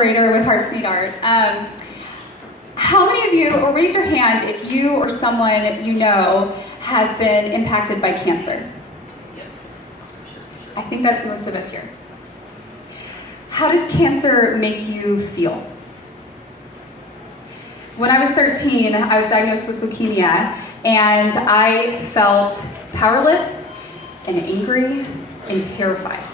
moderator with Hearts Need Art. How many of you, or raise your hand if you or someone you know has been impacted by cancer? I think that's most of us here. How does cancer make you feel? When I was 13, I was diagnosed with leukemia, and I felt powerless and angry and terrified.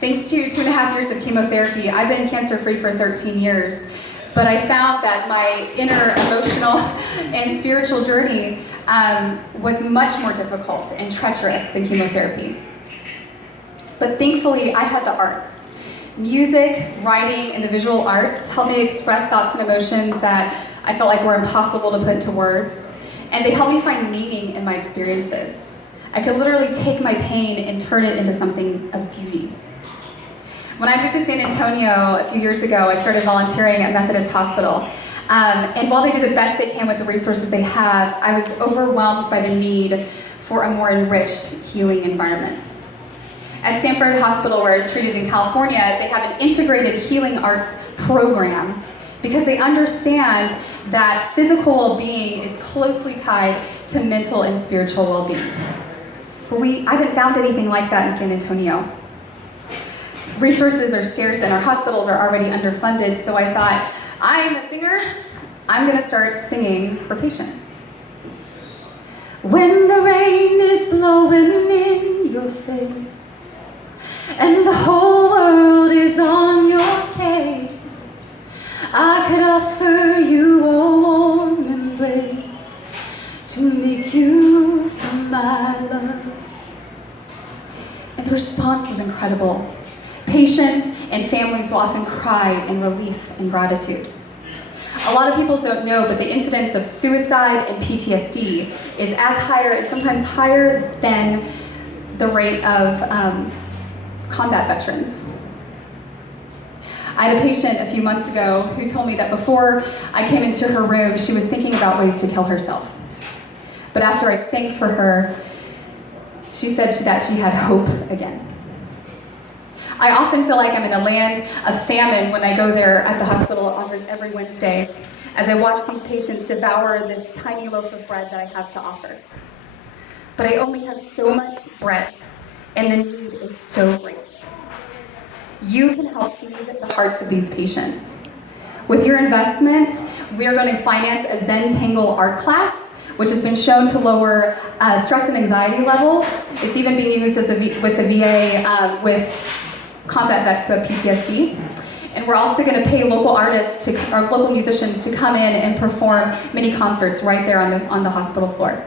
Thanks to 2.5 years of chemotherapy, I've been cancer-free for 13 years, but I found that my inner emotional and spiritual journey was much more difficult and treacherous than chemotherapy. But thankfully, I had the arts. Music, writing, and the visual arts helped me express thoughts and emotions that I felt like were impossible to put into words, and they helped me find meaning in my experiences. I could literally take my pain and turn it into something of beauty. When I moved to San Antonio a few years ago, I started volunteering at Methodist Hospital. And while they do the best they can with the resources they have, I was overwhelmed by the need for a more enriched healing environment. At Stanford Hospital, where I was treated in California, they have an integrated healing arts program because they understand that physical well-being is closely tied to mental and spiritual well-being. But I haven't found anything like that in San Antonio. Resources are scarce and our hospitals are already underfunded, so I thought, I'm a singer, I'm gonna start singing for patients. When the rain is blowing in your face and the whole world is on your case, I could offer you a warm embrace to make you feel my love. And the response was incredible. Patients and families will often cry in relief and gratitude. A lot of people don't know, but the incidence of suicide and PTSD is as higher, and sometimes higher than the rate of combat veterans. I had a patient a few months ago who told me that before I came into her room, she was thinking about ways to kill herself. But after I sang for her, she said that she had hope again. I often feel like I'm in a land of famine when I go there at the hospital every Wednesday as I watch these patients devour this tiny loaf of bread that I have to offer. But I only have so much bread, and the need is so great. You can help feed the hearts of these patients. With your investment, we are going to finance a Zen Tangle art class, which has been shown to lower stress and anxiety levels. It's even being used with the VA with combat vets who have PTSD. And we're also going to pay local artists or local musicians to come in and perform mini concerts right there on the hospital floor.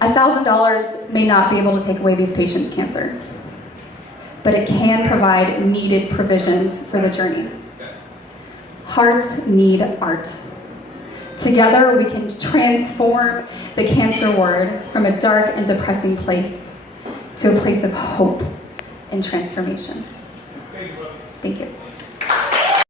$1,000 may not be able to take away these patients' cancer, but it can provide needed provisions for the journey. Hearts need art. Together we can transform the cancer ward from a dark and depressing place to a place of hope and transformation. Thank you.